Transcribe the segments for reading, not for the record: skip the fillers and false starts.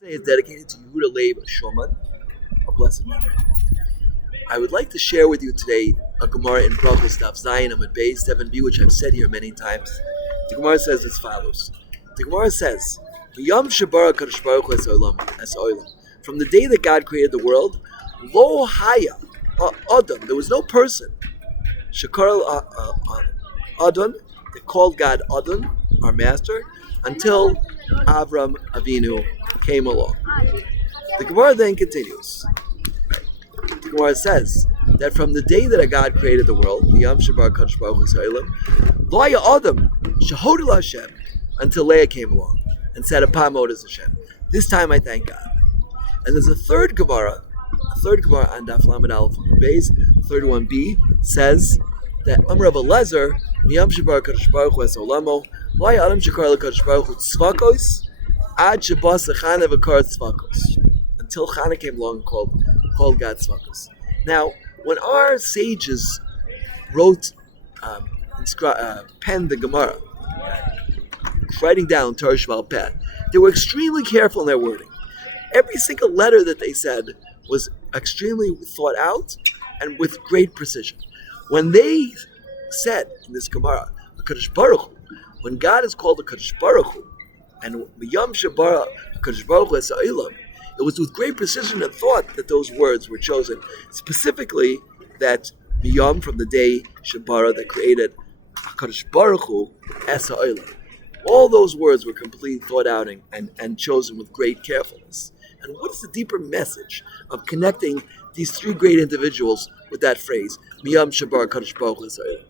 Is dedicated to Yehuda Leib Shulman, a blessed memory. I would like to share with you today a Gemara in Brachos Daf Zayin Amud Beis 7b, which I've said here many times. The Gemara says as follows. The Gemara says, "Yom Shabara Kadosh Baruch Hu es olam." From the day that God created the world, Lo Haya Adam, there was no person. Shakar Adon, they called God Adon, our master, until Avraham Avinu came along. The Gemara then continues. The Gemara says that from the day that God created the world, Yom Shabar Kadosh Baruch Hu Sa'ilam, Lo Haya Adam Shahodil Hashem, until Leah came along and said, Apamod is Hashem. This time I thank God. And there's a third Gemara on Daf Lamed Aleph Beis 31b says that Amr of Eliezer, Yom Shabar Kadosh Baruch Hu Olamo, Lo Haya Adam Shakar Kadosh Baruch Hu Tzvakos, Ad Shabas Chana v'Kar Tzvakos, until Chana came along and called God Tzvakos. Now, when our sages penned the Gemara, writing down Torah Sheba'al Peh, they were extremely careful in their wording. Every single letter that they said was extremely thought out and with great precision. When they said in this Gemara, the Kadosh Baruch Hu, when God is called the Kadosh Baruch Hu, and Yom Shabara Kadosh Baruch Hu es Olam, it was with great precision and thought that those words were chosen. Specifically, that Yom, from the day Shabara that created Kadosh Baruch Hu es Olam. All those words were completely thought out and chosen with great carefulness. And what is the deeper message of connecting these three great individuals with that phrase, Yom Shabara Kadosh Baruch Hu es Olam?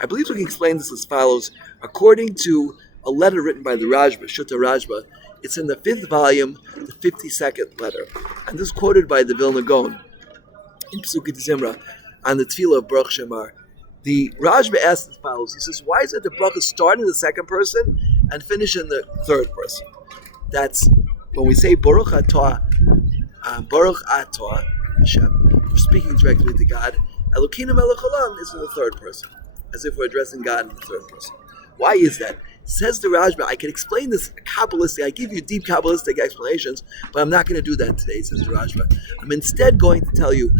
I believe we can explain this as follows. According to a letter written by the Rajba, Shutta Rajba, it's in the 5th volume, the 52nd letter. And this is quoted by the Vilna Gaon in Pesukei Zimra on the Tefillah of Baruch Shemar. The Rajba asks as follows. He says, why is it the bracha start in the second person and finish in the third person? That's when we say Baruch Atah Hashem, we're speaking directly to God. Elokeinu melech haolam is in the third person, as if we're addressing God in the third person. Why is that? Says the Rajba, I can explain this Kabbalistic, I give you deep Kabbalistic explanations, but I'm not going to do that today, says the Rajba. I'm instead going to tell you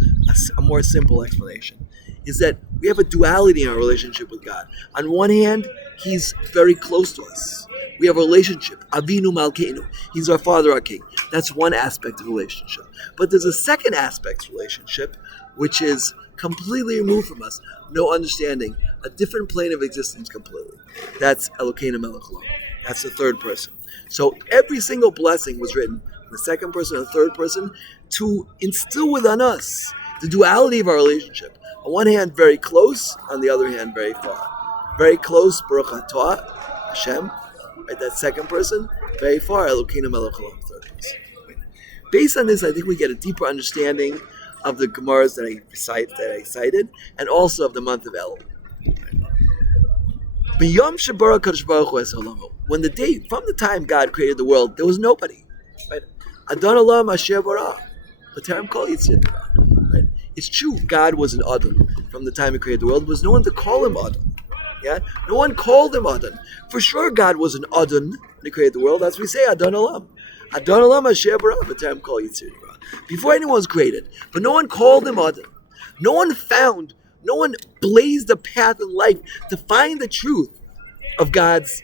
a more simple explanation. Is that we have a duality in our relationship with God. On one hand, He's very close to us. We have a relationship, Avinu Malkeinu. He's our Father, our King. That's one aspect of relationship. But there's a second aspect of relationship, which is completely removed from us, no understanding, a different plane of existence completely. That's Elokeinu melech haolam. That's the third person. So every single blessing was written in the second person and the third person to instill within us the duality of our relationship. On one hand, very close, on the other hand, very far. Very close, Baruch Atah Hashem, right, that second person. Very far, Elokeinu melech haolam, third person. Based on this, I think we get a deeper understanding of the Gemaras that I cited, and also of the month of Elul. B'yom Shabara Kadosh Baruch Hu es Olamo. When from the time God created the world, there was nobody. Right? Adon Olam Asher Bara. B'terem Kol Yitzir. Right? It's true, God was an Adon from the time He created the world. There was no one to call Him Adon. Yeah, no one called Him Adon. For sure, God was an Adon when He created the world. As we say, Adon Olam. Adon Olam Asher Bara. B'terem Kol Yitzir. Before anyone was created, but no one called Him Adam. No one blazed a path in life to find the truth of God's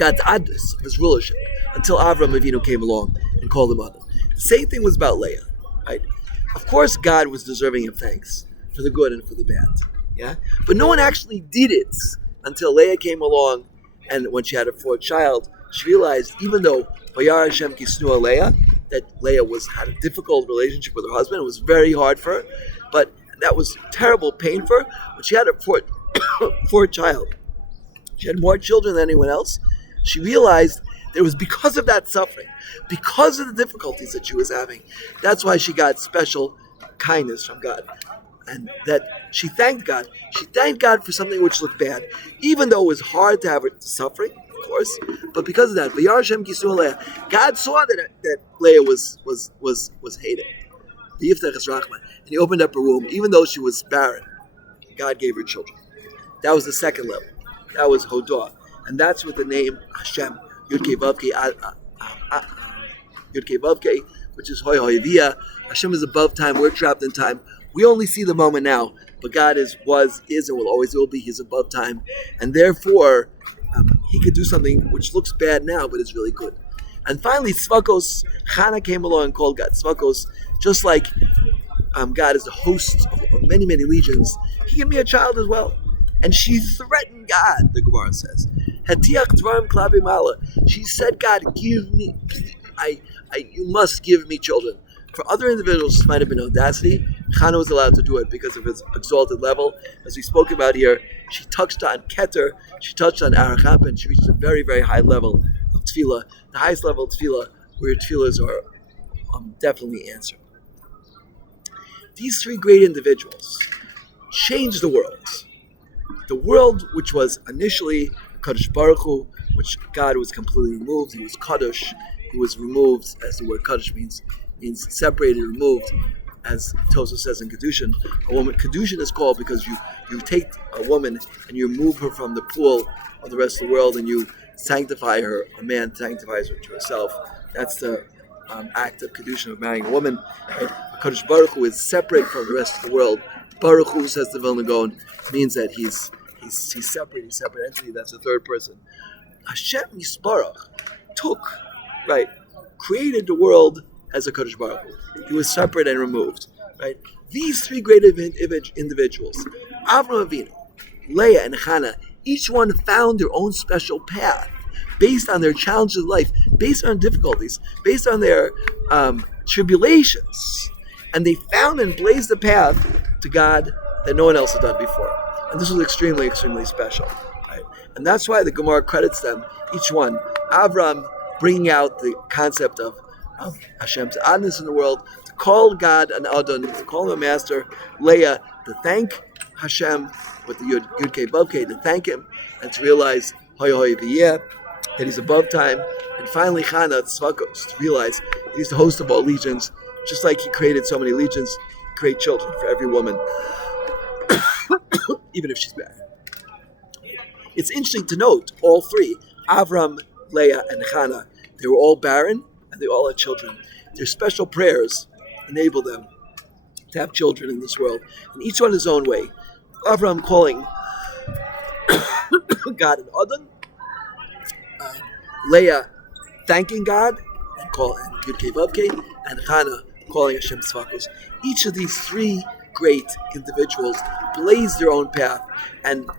Adus, His rulership, until Avraham Avinu came along and called Him Adam. The same thing was about Leah, right? Of course, God was deserving of thanks for the good and for the bad, yeah. But no one actually did it until Leah came along, and when she had her fourth child, she realized, even though Vayar Hashem Kisnu Leah, that Leah had a difficult relationship with her husband. It was very hard for her, but that was terrible pain for her. But she had her fourth child. She had more children than anyone else. She realized that it was because of that suffering, because of the difficulties that she was having. That's why she got special kindness from God. And that she thanked God. She thanked God for something which looked bad, even though it was hard to have her suffering, of course. But because of that, V'yar Hashem Kisnu Leah, God saw that Leah was hated. V'yiftach es Rachman, and He opened up her womb, even though she was barren. God gave her children. That was the second level. That was Hodah, and that's what the name Hashem Yud Kei Vav Kei Yud Kei Vav Kei, which is Hoy Hoy Via. Hashem is above time. We're trapped in time. We only see the moment now, but God was, and will be. He's above time, and therefore He could do something which looks bad now, but is really good. And finally, Tzvakos, Chana came along and called God Tzvakos, just like God is the host of many, many legions. He gave me a child as well. And she threatened God, the Gemara says. Hatiach dvarim klapi mala. She said, God, give me, you must give me children. For other individuals, this might have been audacity. Chana was allowed to do it because of his exalted level. As we spoke about here, she touched on Keter, she touched on Avraham, and she reached a very, very high level of tefillah. The highest level of tefillah, where tefillahs are definitely answered. These three great individuals changed the world. The world, which was initially Kadosh Baruch Hu, which God was completely removed. He was Kadosh. He was removed, as the word Kadosh means separated, removed, as Tosa says in Kedushin. A woman, Kedushin is called because you take a woman and you move her from the pool of the rest of the world and you sanctify her. A man sanctifies her to herself. That's the act of Kedushin, of marrying a woman. Right? Kadosh Baruch Hu is separate from the rest of the world. Baruch Hu, says the Vilna Gaon, means that he's separate, he's a separate entity. That's the third person. Hashem Yisbarach created the world as a Kadosh Baruch Hu. He was separate and removed. Right? These three great individuals, Avraham Avinu, Leah, and Chana, each one found their own special path based on their challenges of life, based on difficulties, based on their tribulations. And they found and blazed the path to God that no one else had done before. And this was extremely, extremely special. Right? And that's why the Gemara credits them, each one. Avraham bringing out the concept of Hashem's oddness in the world, to call God an Adon, to call him a master. Leah, to thank Hashem with the Yud Kei Vav Kei, to thank him, and to realize Hoy Hoy V'yeh, that he's above time. And finally Chana, Tzvakos, to realize that he's the host of all legions. Just like he created so many legions, create children for every woman, even if she's bad. It's interesting to note, all three, Avram, Leah, and Chana, they were all barren, and they all had children. Their special prayers enable them to have children in this world, and each one his own way. Avram calling God an Adon, Leah thanking God, and calling Yud Kei Vav Kei, and Chana calling Hashem Tzvakos. Each of these three great individuals blazed their own path and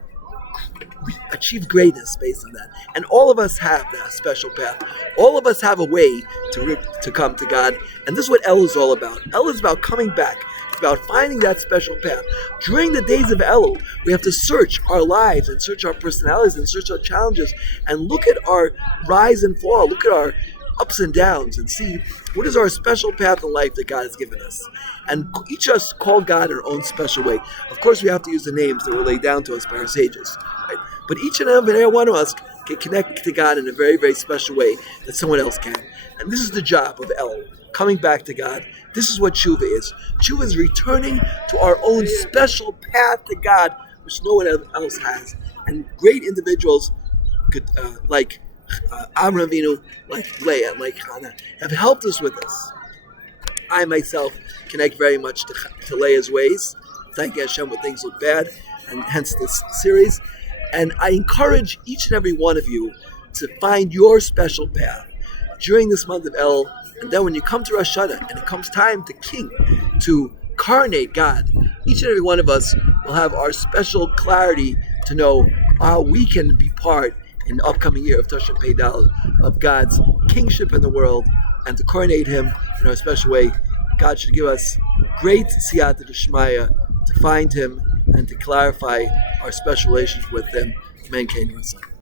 achieved greatness based on that. And all of us have that special path. All of us have a way to come to God. And this is what El is all about. El is about coming back. It's about finding that special path. During the days of Elul, we have to search our lives and search our personalities and search our challenges and look at our rise and fall. Look at our ups and downs and see what is our special path in life that God has given us. And each of us call God in our own special way. Of course, we have to use the names that were laid down to us by our sages. Right? But each and every one of us can connect to God in a very, very special way that someone else can. And this is the job of El, coming back to God. This is what Tshuva is. Tshuva is returning to our own special path to God, which no one else has. And great individuals could, like Avraham Avinu, like Leah, like Chana, have helped us with this. I myself connect very much to Leah's ways, thanking Hashem when things look bad, and hence this series. And I encourage each and every one of you to find your special path during this month of El. And then when you come to Rosh Hashanah and it comes time to coronate God, each and every one of us will have our special clarity to know how we can be part in the upcoming year of Tashon Pei Dal of God's kingship in the world, and to coronate him in our special way. God should give us great siyata d'shmaya to find him and to clarify our special relationship with him. Amen.